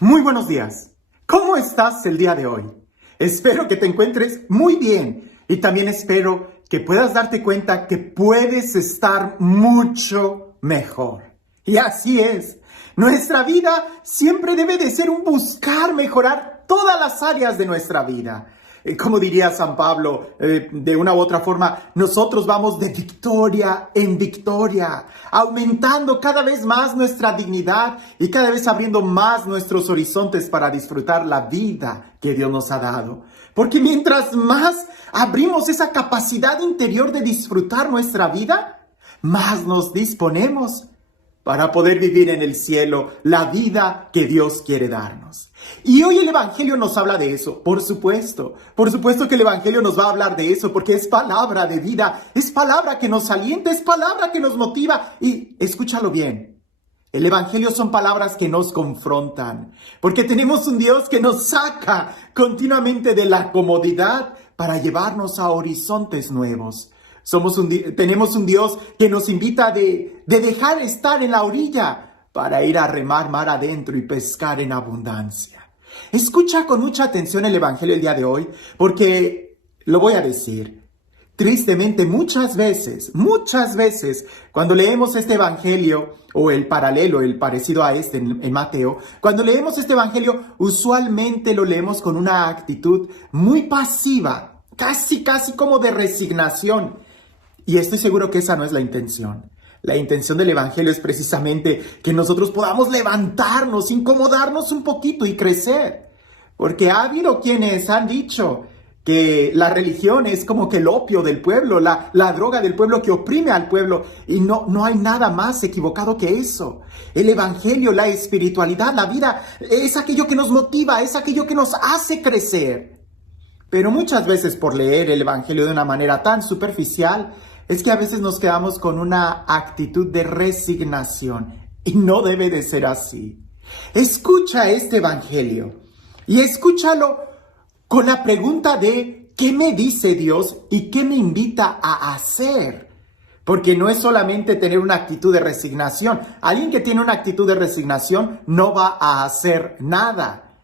Muy buenos días. ¿Cómo estás el día de hoy? Espero que te encuentres muy bien y también espero que puedas darte cuenta que puedes estar mucho mejor. Y así es. Nuestra vida siempre debe de ser un buscar mejorar todas las áreas de nuestra vida. Como diría San Pablo, de una u otra forma, nosotros vamos de victoria en victoria, aumentando cada vez más nuestra dignidad y cada vez abriendo más nuestros horizontes para disfrutar la vida que Dios nos ha dado. Porque mientras más abrimos esa capacidad interior de disfrutar nuestra vida, más nos disponemos para poder vivir en el cielo la vida que Dios quiere darnos. Y hoy el Evangelio nos habla de eso, por supuesto que el Evangelio nos va a hablar de eso, porque es palabra de vida, es palabra que nos alienta, es palabra que nos motiva. Y escúchalo bien, el Evangelio son palabras que nos confrontan, porque tenemos un Dios que nos saca continuamente de la comodidad para llevarnos a horizontes nuevos. Tenemos un Dios que nos invita de dejar estar en la orilla para ir a remar mar adentro y pescar en abundancia. Escucha con mucha atención el Evangelio el día de hoy, porque lo voy a decir. Tristemente, muchas veces, cuando leemos este Evangelio, o el paralelo, el parecido a este en Mateo, cuando leemos este Evangelio, usualmente lo leemos con una actitud muy pasiva, casi como de resignación. Y estoy seguro que esa no es la intención. La intención del Evangelio es precisamente que nosotros podamos levantarnos, incomodarnos un poquito y crecer. Porque ha habido quienes han dicho que la religión es como que el opio del pueblo, la droga del pueblo que oprime al pueblo. Y no hay nada más equivocado que eso. El Evangelio, la espiritualidad, la vida, es aquello que nos motiva, es aquello que nos hace crecer. Pero muchas veces por leer el Evangelio de una manera tan superficial, es que a veces nos quedamos con una actitud de resignación y no debe de ser así. Escucha este Evangelio y escúchalo con la pregunta de ¿qué me dice Dios y qué me invita a hacer? Porque no es solamente tener una actitud de resignación. Alguien que tiene una actitud de resignación no va a hacer nada.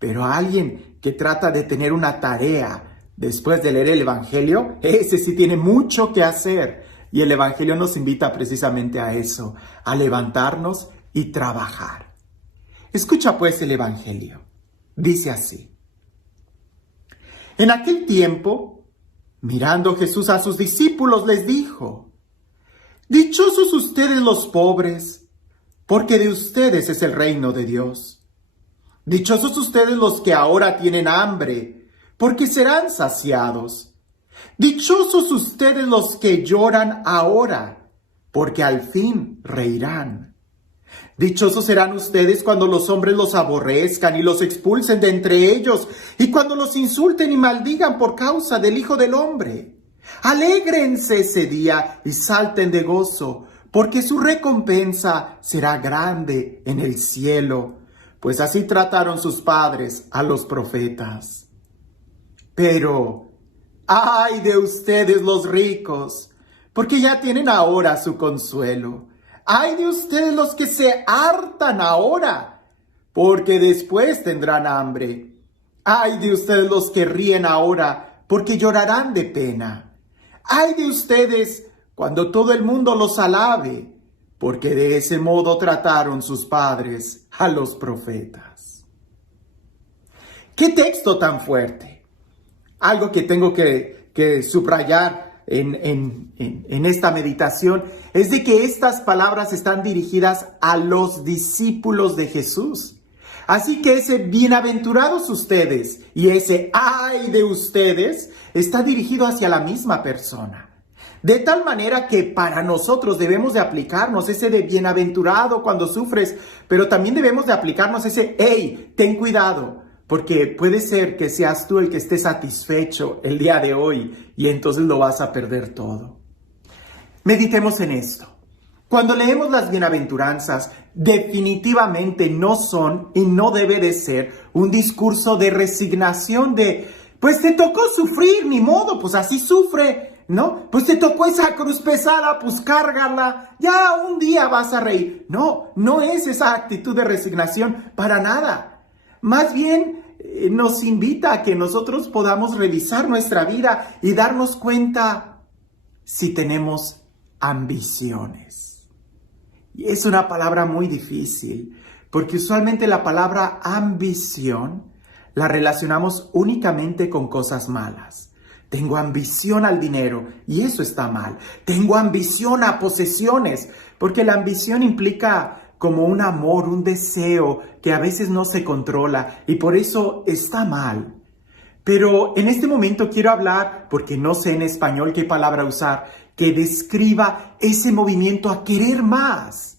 Pero alguien que trata de tener una tarea después de leer el Evangelio, ese sí tiene mucho que hacer. Y el Evangelio nos invita precisamente a eso, a levantarnos y trabajar. Escucha pues el Evangelio. Dice así. En aquel tiempo, mirando Jesús a sus discípulos, les dijo: Dichosos ustedes los pobres, porque de ustedes es el reino de Dios. Dichosos ustedes los que ahora tienen hambre, porque serán saciados. Dichosos ustedes los que lloran ahora, porque al fin reirán. Dichosos serán ustedes cuando los hombres los aborrezcan y los expulsen de entre ellos, y cuando los insulten y maldigan por causa del Hijo del Hombre. Alégrense ese día y salten de gozo, porque su recompensa será grande en el cielo, pues así trataron sus padres a los profetas. Pero, ¡ay de ustedes los ricos! Porque ya tienen ahora su consuelo. ¡Ay de ustedes los que se hartan ahora! Porque después tendrán hambre. ¡Ay de ustedes los que ríen ahora! Porque llorarán de pena. ¡Ay de ustedes cuando todo el mundo los alabe! Porque de ese modo trataron sus padres a los profetas. ¡Qué texto tan fuerte! Algo que tengo que subrayar en esta meditación es de que estas palabras están dirigidas a los discípulos de Jesús. Así que ese bienaventurados ustedes y ese ay de ustedes está dirigido hacia la misma persona. De tal manera que para nosotros debemos de aplicarnos ese de bienaventurado cuando sufres, pero también debemos de aplicarnos ese hey, ten cuidado. Porque puede ser que seas tú el que esté satisfecho el día de hoy y entonces lo vas a perder todo. Meditemos en esto. Cuando leemos las bienaventuranzas, definitivamente no son y no debe de ser un discurso de resignación de, pues te tocó sufrir, ni modo, pues así sufre. ¿no? Pues te tocó esa cruz pesada, pues cárgala, ya un día vas a reír. No, no es esa actitud de resignación para nada. Más bien nos invita a que nosotros podamos revisar nuestra vida y darnos cuenta si tenemos ambiciones. Y es una palabra muy difícil, porque usualmente la palabra ambición la relacionamos únicamente con cosas malas. Tengo ambición al dinero y eso está mal. Tengo ambición a posesiones, porque la ambición implica como un amor, un deseo que a veces no se controla y por eso está mal. Pero en este momento quiero hablar, porque no sé en español qué palabra usar, que describa ese movimiento a querer más.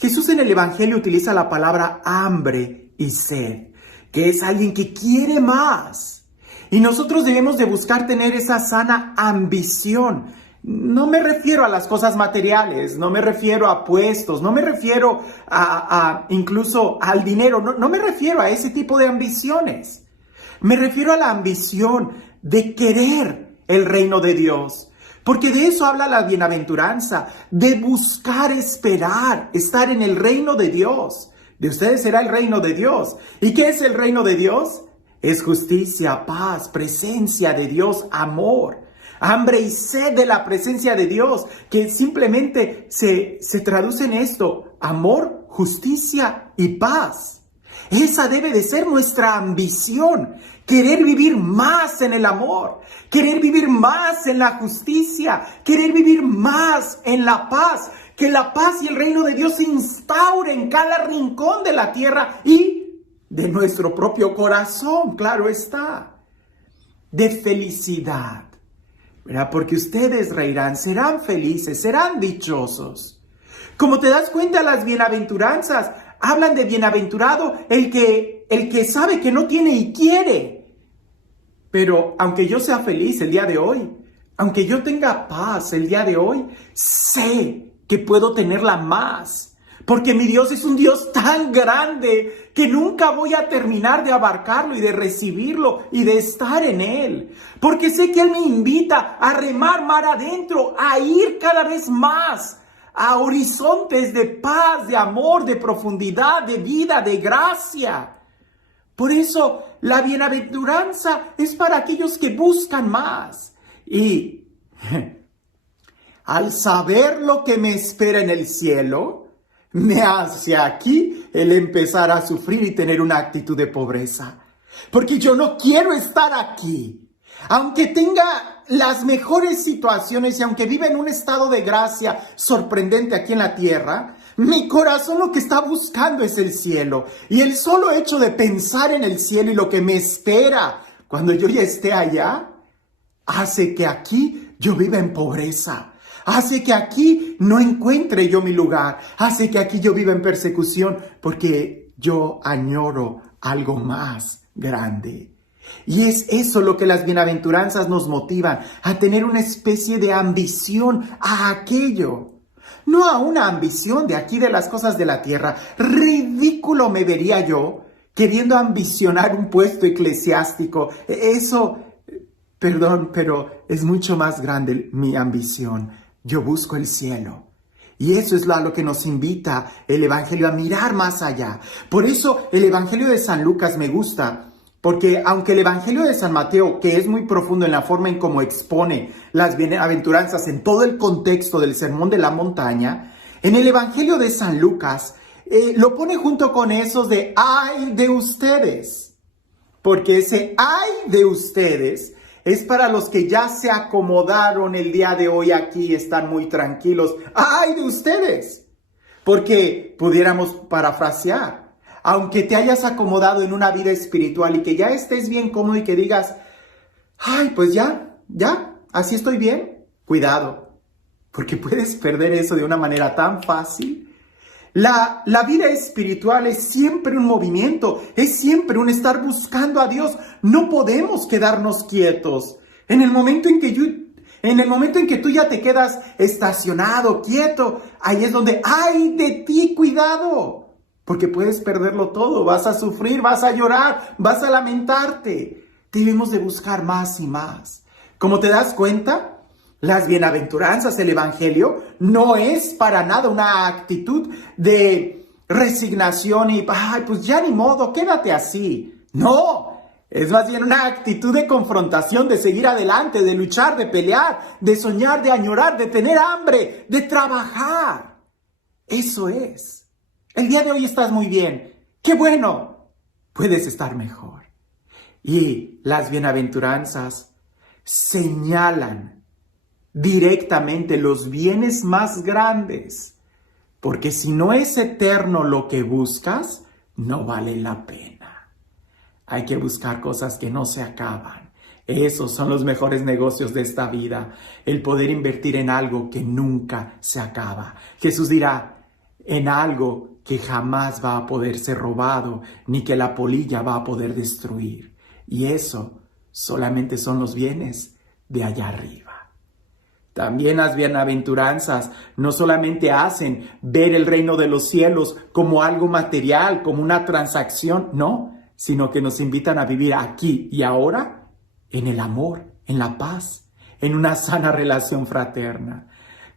Jesús en el Evangelio utiliza la palabra hambre y sed, que es alguien que quiere más. Y nosotros debemos de buscar tener esa sana ambición. No me refiero a las cosas materiales, no me refiero a puestos, no me refiero a incluso al dinero, no me refiero a ese tipo de ambiciones. Me refiero a la ambición de querer el reino de Dios. Porque de eso habla la bienaventuranza, de buscar esperar, estar en el reino de Dios. De ustedes será el reino de Dios. ¿Y qué es el reino de Dios? Es justicia, paz, presencia de Dios, amor, hambre y sed de la presencia de Dios, que simplemente se traduce en esto: amor, justicia y paz. Esa debe de ser nuestra ambición, querer vivir más en el amor, querer vivir más en la justicia, querer vivir más en la paz, que la paz y el reino de Dios se instauren en cada rincón de la tierra y de nuestro propio corazón, claro está, de felicidad, ¿verdad? Porque ustedes reirán, serán felices, serán dichosos. Como te das cuenta, las bienaventuranzas hablan de bienaventurado el que sabe que no tiene y quiere. Pero aunque yo sea feliz el día de hoy, aunque yo tenga paz el día de hoy, sé que puedo tenerla más. Porque mi Dios es un Dios tan grande que nunca voy a terminar de abarcarlo y de recibirlo y de estar en Él. Porque sé que Él me invita a remar mar adentro, a ir cada vez más a horizontes de paz, de amor, de profundidad, de vida, de gracia. Por eso la bienaventuranza es para aquellos que buscan más. Y al saber lo que me espera en el cielo, me hace aquí el empezar a sufrir y tener una actitud de pobreza. Porque yo no quiero estar aquí. Aunque tenga las mejores situaciones y aunque viva en un estado de gracia sorprendente aquí en la tierra, mi corazón lo que está buscando es el cielo. Y el solo hecho de pensar en el cielo y lo que me espera cuando yo ya esté allá, hace que aquí yo viva en pobreza. Hace que aquí no encuentre yo mi lugar. Hace que aquí yo viva en persecución porque yo añoro algo más grande. Y es eso lo que las bienaventuranzas nos motivan, a tener una especie de ambición a aquello. No a una ambición de aquí de las cosas de la tierra. Ridículo me vería yo queriendo ambicionar un puesto eclesiástico. Eso, perdón, pero es mucho más grande mi ambición. Yo busco el cielo. Y eso es a lo que nos invita el Evangelio, a mirar más allá. Por eso el Evangelio de San Lucas me gusta. Porque aunque el Evangelio de San Mateo, que es muy profundo en la forma en cómo expone las bienaventuranzas en todo el contexto del Sermón de la Montaña, en el Evangelio de San Lucas lo pone junto con esos de ¡ay de ustedes! Porque ese ¡ay de ustedes! Es para los que ya se acomodaron el día de hoy aquí y están muy tranquilos. ¡Ay de ustedes! Porque pudiéramos parafrasear. Aunque te hayas acomodado en una vida espiritual y que ya estés bien cómodo y que digas, ay, pues ya, así estoy bien. Cuidado, porque puedes perder eso de una manera tan fácil. La vida espiritual es siempre un movimiento, es siempre un estar buscando a Dios. No podemos quedarnos quietos. En el momento en que tú ya te quedas estacionado, quieto, ahí es donde, ¡ay de ti, cuidado! Porque puedes perderlo todo, vas a sufrir, vas a llorar, vas a lamentarte. Debemos de buscar más y más. Como te das cuenta, Las bienaventuranzas, el Evangelio, no es para nada una actitud de resignación y, ay, pues ya ni modo, quédate así. No, es más bien una actitud de confrontación, de seguir adelante, de luchar, de pelear, de soñar, de añorar, de tener hambre, de trabajar. Eso es. El día de hoy estás muy bien. ¡Qué bueno! Puedes estar mejor. Y las bienaventuranzas señalan directamente los bienes más grandes, porque si no es eterno lo que buscas, no vale la pena. Hay que buscar cosas que no se acaban. Esos son los mejores negocios de esta vida, el poder invertir en algo que nunca se acaba. Jesús dirá, en algo que jamás va a poder ser robado, ni que la polilla va a poder destruir. Y eso solamente son los bienes de allá arriba. También las bienaventuranzas no solamente hacen ver el reino de los cielos como algo material, como una transacción, no, sino que nos invitan a vivir aquí y ahora en el amor, en la paz, en una sana relación fraterna.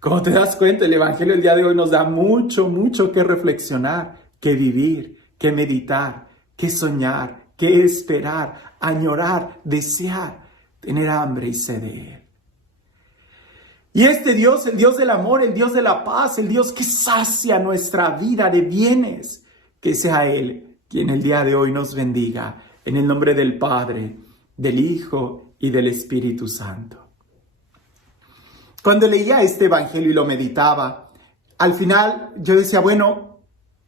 Como te das cuenta, el Evangelio del día de hoy nos da mucho que reflexionar, que vivir, que meditar, que soñar, que esperar, añorar, desear, tener hambre y sed de Él. Y este Dios, el Dios del amor, el Dios de la paz, el Dios que sacia nuestra vida de bienes, que sea Él quien el día de hoy nos bendiga, en el nombre del Padre, del Hijo y del Espíritu Santo. Cuando leía este Evangelio y lo meditaba, al final yo decía, bueno,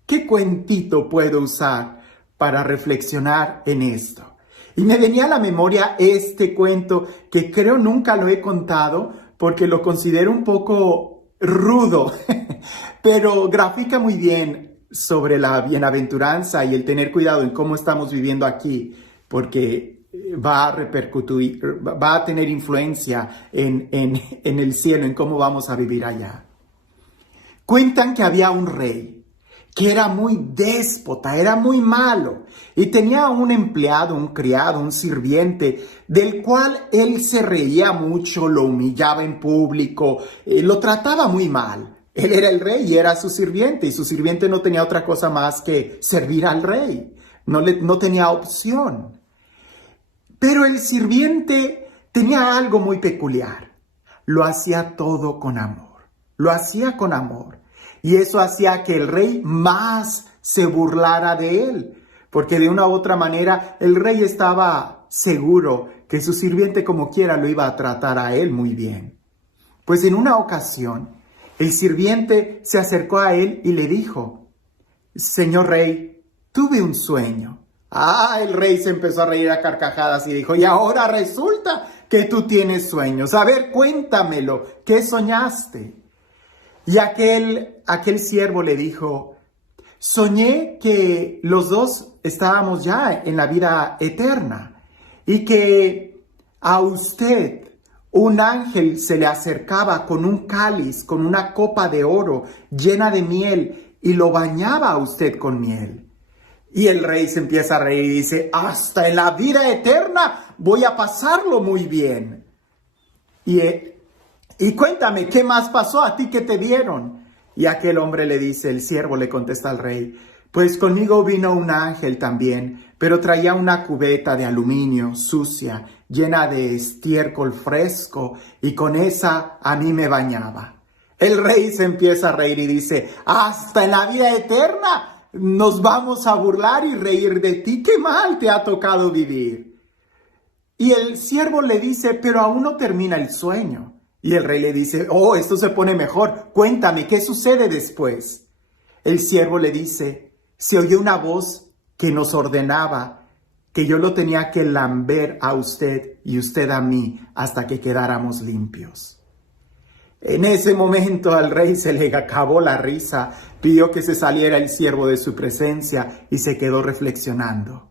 ¿qué cuentito puedo usar para reflexionar en esto? Y me venía a la memoria este cuento que creo nunca lo he contado porque lo considero un poco rudo, pero grafica muy bien sobre la bienaventuranza y el tener cuidado en cómo estamos viviendo aquí, porque va a repercutir, va a tener influencia en el cielo, en cómo vamos a vivir allá. Cuentan que había un rey que era muy déspota, era muy malo, y tenía un empleado, un criado, un sirviente, del cual él se reía mucho, lo humillaba en público, lo trataba muy mal. Él era el rey y era su sirviente, y su sirviente no tenía otra cosa más que servir al rey, no tenía opción. Pero el sirviente tenía algo muy peculiar, lo hacía todo con amor, lo hacía con amor. Y eso hacía que el rey más se burlara de él, porque de una u otra manera el rey estaba seguro que su sirviente como quiera lo iba a tratar a él muy bien. Pues en una ocasión el sirviente se acercó a él y le dijo, Señor rey, tuve un sueño. El rey se empezó a reír a carcajadas y dijo, y ahora resulta que tú tienes sueños. A ver, cuéntamelo, ¿qué soñaste? Y aquel siervo le dijo, soñé que los dos estábamos ya en la vida eterna y que a usted un ángel se le acercaba con un cáliz, con una copa de oro llena de miel y lo bañaba a usted con miel. Y el rey se empieza a reír y dice, hasta en la vida eterna voy a pasarlo muy bien. Y cuéntame, ¿qué más pasó a ti que te dieron? Y aquel hombre le dice, el siervo le contesta al rey, pues conmigo vino un ángel también, pero traía una cubeta de aluminio sucia, llena de estiércol fresco, y con esa a mí me bañaba. El rey se empieza a reír y dice, hasta en la vida eterna nos vamos a burlar y reír de ti, qué mal te ha tocado vivir. Y el siervo le dice, pero aún no termina el sueño. Y el rey le dice, esto se pone mejor, cuéntame, ¿qué sucede después? El siervo le dice, se oyó una voz que nos ordenaba que yo lo tenía que lamber a usted y usted a mí hasta que quedáramos limpios. En ese momento al rey se le acabó la risa, pidió que se saliera el siervo de su presencia y se quedó reflexionando,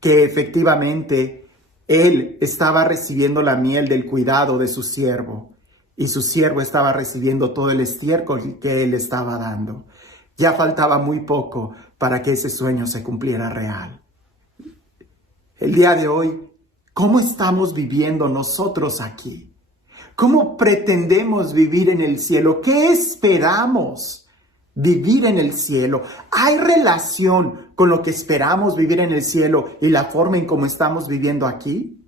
que efectivamente él estaba recibiendo la miel del cuidado de su siervo. Y su siervo estaba recibiendo todo el estiércol que él estaba dando. Ya faltaba muy poco para que ese sueño se cumpliera real. El día de hoy, ¿cómo estamos viviendo nosotros aquí? ¿Cómo pretendemos vivir en el cielo? ¿Qué esperamos vivir en el cielo? ¿Hay relación con lo que esperamos vivir en el cielo y la forma en cómo estamos viviendo aquí?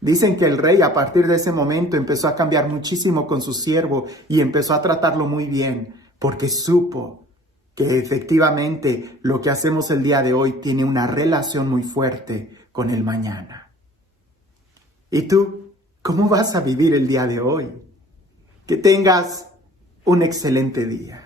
Dicen que el rey a partir de ese momento empezó a cambiar muchísimo con su siervo y empezó a tratarlo muy bien porque supo que efectivamente lo que hacemos el día de hoy tiene una relación muy fuerte con el mañana. ¿Y tú, cómo vas a vivir el día de hoy? Que tengas un excelente día.